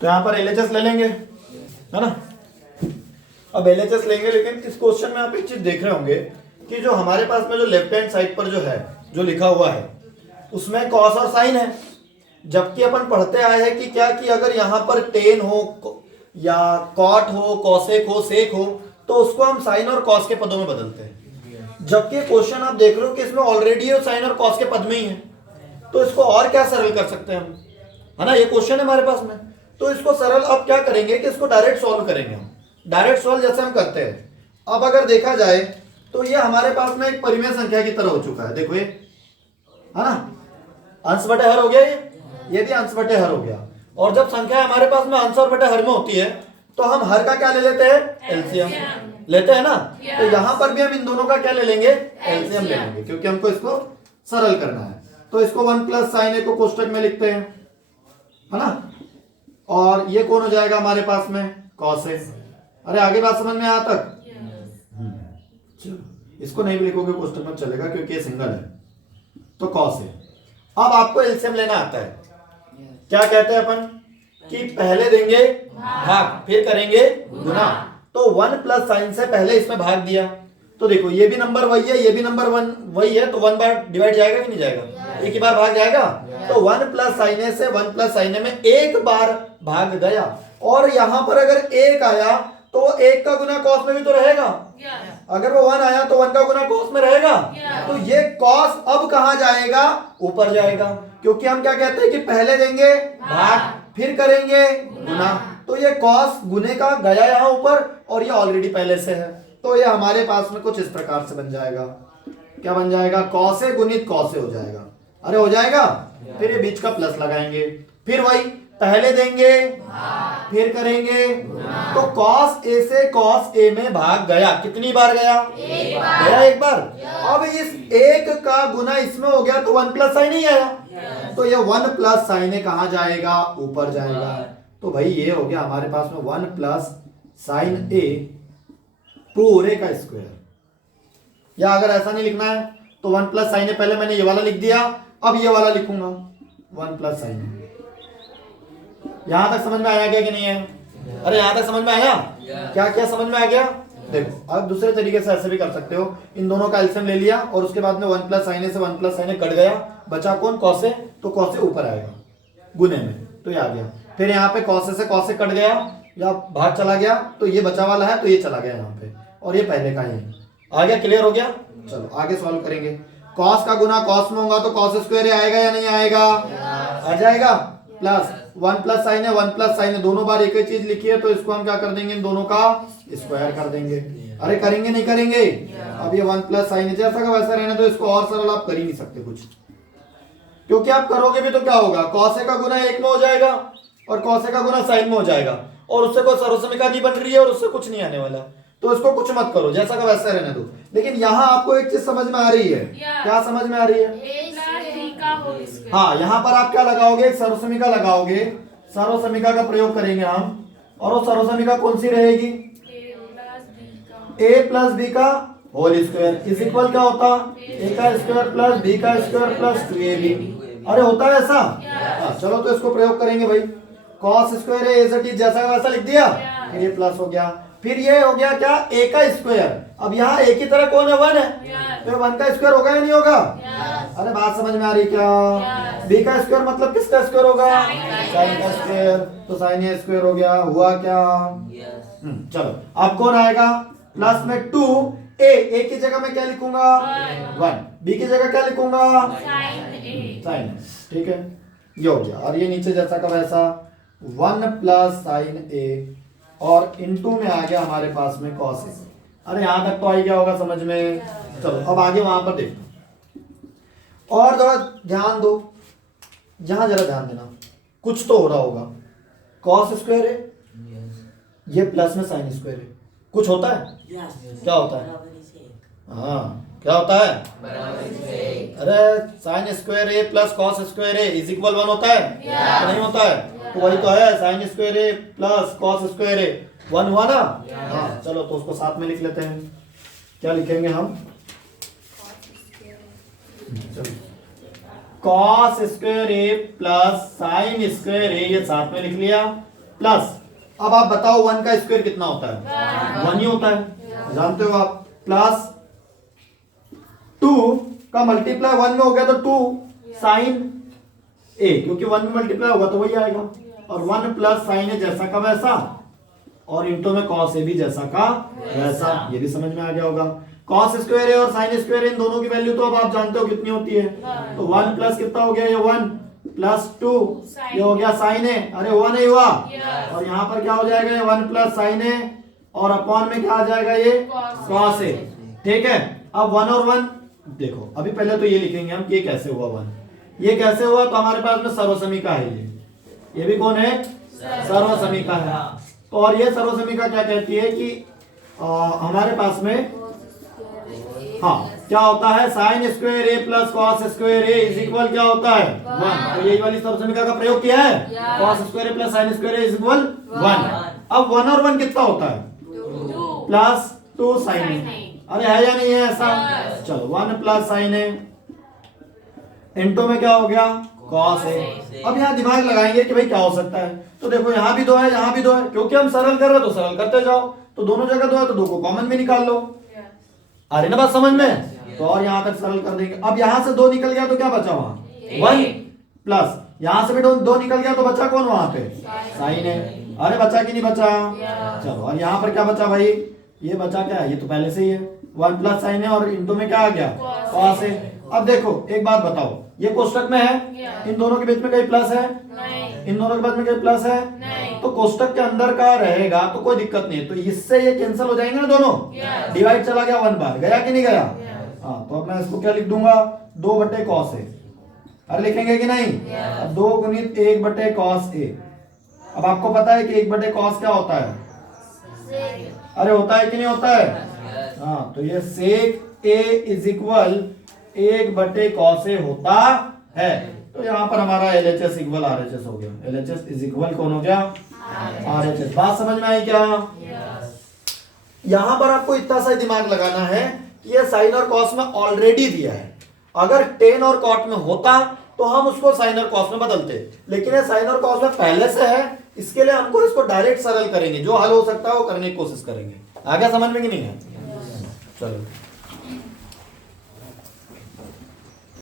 तो यहाँ पर LHS ले लेंगे, है ना। अब LHS लेंगे, लेकिन इस क्वेश्चन में आप एक चीज देख रहे होंगे कि जो हमारे पास में जो लेफ्ट हैंड साइड पर जो है, जो लिखा हुआ है उसमें कॉस और साइन है, जबकि अपन पढ़ते आए हैं कि क्या, कि अगर यहाँ पर टेन हो या कॉट हो, कॉसेक हो, सेक हो, तो उसको हम साइन और कॉस के पदों में बदलते हैं। जबकि क्वेश्चन आप देख रहे हो कि इसमें ऑलरेडी साइन और कॉस के पद में ही है, तो इसको और क्या सरल कर सकते हैं हम, है ना। ये क्वेश्चन है हमारे पास में, तो इसको सरल अब क्या करेंगे कि इसको डायरेक्ट सॉल्व करेंगे हम। डायरेक्ट सॉल्व जैसे हम करते हैं, अब अगर देखा जाए तो ये हमारे पास में एक परिमेय संख्या की तरह हो चुका है। देखो ये, है ना, अंश बटे हर हो गया, ये भी अंश बटे हर हो गया। और जब संख्या हमारे पास में अंश और बटे हर में होती है तो हम हर का क्या ले लेते हैं, एलसीएम लेते हैं ना। तो यहां पर भी हम इन दोनों का क्या ले लेंगे, एलसीएम ले लेंगे, क्योंकि हमको इसको सरल करना है। तो इसको 1 प्लस साइन ए को कोष्टक में लिखते हैं, है ना, और ये कौन हो जाएगा हमारे पास में, कॉस ए। अरे आगे बात समझ में यहाँ तक, चलो इसको नहीं भी लिखोगे कोष्टक में चलेगा क्योंकि ये सिंगल है, तो कॉस ए। अब आपको एलसीएम लेना आता है, क्या कहते हैं अपन कि पहले देंगे भाग, फिर करेंगे गुना। तो 1 प्लस साइन से पहले इसमें भाग दिया, तो देखो ये भी नंबर वही है, ये भी नंबर 1 वही है, तो 1 बार डिवाइड जाएगा कि नहीं जाएगा, एक ही बार भाग जाएगा। तो 1 प्लस साइन ए से 1 प्लस साइन ए में एक बार भाग गया, और यहां पर अगर 1 आया तो 1 का गुना कॉस में भी तो रहेगा। अगर वो 1 आया तो 1 का गुना कॉस में रहेगा। तो ये कॉस अब कहां जाएगा, ऊपर जाएगा, क्योंकि हम क्या कहते हैं कि पहले देंगे भाग, फिर करेंगे गुना। तो ये कॉस गुने का गया यहां ऊपर, और ये ऑलरेडी पहले से है, तो ये हमारे पास में कुछ इस प्रकार से बन जाएगा। क्या बन जाएगा, कॉस ए गुणित कॉस ए हो जाएगा। अरे हो जाएगा, फिर ये बीच का प्लस लगाएंगे, फिर वही पहले देंगे फिर करेंगे। तो कॉस ए से कॉस ए में भाग गया, कितनी बार गया, गया एक बार। अब इस एक का गुना इसमें हो गया तो 1 प्लस साइन ही आया, तो ये 1 प्लस साइन ए कहां जाएगा, ऊपर जाएगा। तो भाई ये हो गया हमारे पास में 1 प्लस साइन ए पूरे का स्क्वायर। या अगर ऐसा नहीं लिखना है तो 1 प्लस साइन ए, पहले मैंने ये वाला लिख दिया, अब ये वाला लिखूंगा 1 प्लस साइन ए। यहां तक समझ में आया क्या कि नहीं है, अरे यहां तक समझ में आया, क्या क्या समझ में आ गया। देखो अब दूसरे तरीके से ऐसे भी कर सकते हो, इन दोनों का एलसीएम ले लिया और उसके बाद में 1 प्लस साइन ए से 1 प्लस साइन ए कट गया, बचा कौन, कॉस ए। तो कॉस ए ऊपर आएगा गुने में, तो ये आ गया। फिर यहाँ पे कॉस ए से कॉस ए कट गया या भाग चला गया, तो ये बचा वाला है, तो ये चला गया यहाँ पे, और ये पहले का ही आ गया। क्लियर हो गया, चलो आगे सॉल्व करेंगे। कॉस का गुना कॉस में होगा तो कॉस स्क्वायर आएगा या नहीं आएगा, आ जाएगा। प्लस 1 प्लस साइन है, 1 प्लस साइन है, दोनों बार एक ही चीज लिखी है, तो इसको हम क्या कर देंगे, इन दोनों का स्क्वायर कर देंगे। अरे करेंगे नहीं करेंगे, अब ये 1 प्लस साइन है जैसा का वैसा रहने, तो इसको और सरल आप कर ही नहीं सकते कुछ, क्योंकि आप करोगे भी तो क्या होगा, कॉस ए का गुना 1 में हो जाएगा और कॉस ए का गुना साइन में हो जाएगा, और उससे कोई सर्वसमीका नहीं बन रही है और उससे कुछ नहीं आने वाला, तो इसको कुछ मत करो, जैसा का वैसा रहने दो। लेकिन यहाँ आपको एक चीज समझ में आ रही है, क्या समझ में आ रही है, हाँ, यहाँ पर आप क्या लगाओगे, एक सर्वसमीका लगाओगे, सर्वसमीका का प्रयोग करेंगे हम, और वो सर्वसमीका कौन सी रहेगी, a प्लस बी का होल स्क्वायर इज इक्वल क्या होता, a का स्क्वायर प्लस b का स्क्वायर प्लस 2ab। अरे होता है ऐसा, हाँ, चलो तो इसको प्रयोग करेंगे भाई। कॉस स्क्वायर है एज इट इज, जैसा वैसा लिख दिया, फिर ये प्लस हो गया, फिर ये हो गया क्या, a का स्क्वायर। अब यहाँ a की तरह कौन है, 1 है, तो 1 का स्क्वायर होगा या नहीं होगा। अरे बात समझ में आ रही क्या, b का स्क्वायर मतलब किसका स्क्वायर होगा, साइन का स्क्वायर, तो साइन ए स्क्वायर हो गया, हुआ क्या। चलो अब कौन आएगा, प्लस में 2 a की जगह मैं क्या लिखूंगा, 1, b की जगह क्या लिखूंगा, साइन। ठीक है, ये हो गया, और ये नीचे जैसा का वैसा 1 प्लस साइन ए, और इनटू में आ गया हमारे पास में कॉस ए। अरे यहां तक तो आ गया होगा समझ में। चलो अब आगे वहां पर देखो, और जरा ध्यान दो, यहां जरा ध्यान देना, कुछ तो हो रहा होगा। कॉस स्क्वायर है, ये प्लस में साइन स्क्वायर है, कुछ होता है, क्या होता है, हाँ क्या होता है, अरे sine square A plus cos square A is equal 1 होता है, नहीं होता है, तो वही तो है, साइन स्क्वायर ए प्लस कॉस स्क्वायर ए 1 हुआ ना। हाँ चलो तो उसको साथ में लिख लेते हैं, क्या लिखेंगे हम, कॉस स्क्वायर ए प्लस साइन स्क्वायर ए, ये साथ में लिख लिया, प्लस, अब आप बताओ 1 का स्क्वायर कितना होता है? 1 ही होता है, जानते हो आप। प्लस 2 का मल्टीप्लाई 1 में हो गया तो 2 साइन ए, क्योंकि 1 में मल्टीप्लाई होगा तो वही आएगा। और 1 प्लस साइन ए जैसा का वैसा, और इंटू में कॉस ए भी जैसा का वैसा। ये भी समझ में आ गया होगा। कॉस स्क्वायर ए और साइन स्क्वायर इन दोनों की वैल्यू तो अब आप जानते हो कितनी होती है। तो 1 प्लस कितना हो गया? ये 1 प्लस 2, ये हो गया साइन ए। अरे 1 ही हुआ। और यहाँ पर क्या हो जाएगा? ये 1 प्लस साइन ए, और अपॉन में क्या आ जाएगा? ये कॉस ए। ठीक है, अब 1 और 1 देखो, अभी पहले तो ये लिखेंगे हम कि ये कैसे हुआ 1, ये कैसे हुआ। तो हमारे पास में सर्वसमीका है, ये भी कौन है? सर्वसमीका है। तो और ये सर्वसमीका क्या कहती है कि हमारे पास में हाँ क्या होता है? Sine square A plus cos square A is equal क्या होता है? 1। तो यही वाली सर्वसमीका का प्रयोग किया है। Cos square A plus sine square A is equal 1। अब 1 और 1 कितना होता है? प्लस 2 साइन ए। अरे है या नहीं है ऐसा? चलो 1 प्लस साइन ए इंटू में क्या हो गया? Cos A. अब यहाँ दिमाग लगाएंगे कि भाई क्या हो सकता है। तो देखो यहाँ भी 2 है, यहाँ भी 2 है, क्योंकि हम सरल कर रहे हैं तो सरल करते जाओ। तो दोनों जगह 2 है तो 2 को कॉमन में निकाल लो। आ रही ना बात समझ में? तो और यहाँ तक सरल कर देंगे। अब यहाँ से 2 निकल गया तो क्या बचा वहां? 1 प्लस यहाँ से भी 2 निकल गया तो बचा कौन वहां पे? साइन है। अरे बचा कि नहीं बचा? चलो, और यहाँ पर क्या बचा भाई? ये बचा क्या है? ये तो पहले से ही है 1 प्लस साइन है, और इंटू में क्या आ गया? कॉस है। अब देखो एक बात बताओ, ये कोष्टक में है, इन दोनों के बीच में कहीं प्लस है? इन दोनों के बीच में कहीं प्लस है? तो कोष्टक के अंदर का रहेगा तो कोई दिक्कत नहीं है। तो इससे ये कैंसिल हो जाएंगे ना दोनों। डिवाइड चला गया 1 बार, गया कि नहीं गया? हाँ, तो अब मैं इसको क्या लिख दूंगा? 2 बटे कॉस ए। अरे लिखेंगे कि नहीं? 2 गुणित 1 बटे कॉस ए। अब आपको पता है कि 1 बटे कॉस क्या होता है? अरे होता है कि नहीं होता है? हाँ, तो ये सेक ए इज इक्वल 1 बटे कॉस ए होता है। तो यहाँ पर हमारा LHS इक्वल RHS हो गया। LHS इज इक्वल कौन हो गया? RHS। बात समझ में आई क्या? यहाँ पर आपको इतना सा दिमाग लगाना है कि ये साइन और कॉस में ऑलरेडी दिया है। अगर टेन और कॉट में होता तो हम उसको साइन और कॉस में बदलते, लेकिन ये साइन और कॉस में पहले से है, इसके लिए हमको इसको डायरेक्ट सरल करेंगे। जो हल हो सकता है वो करने की कोशिश करेंगे। आगे समझ में कि नहीं है? चलो।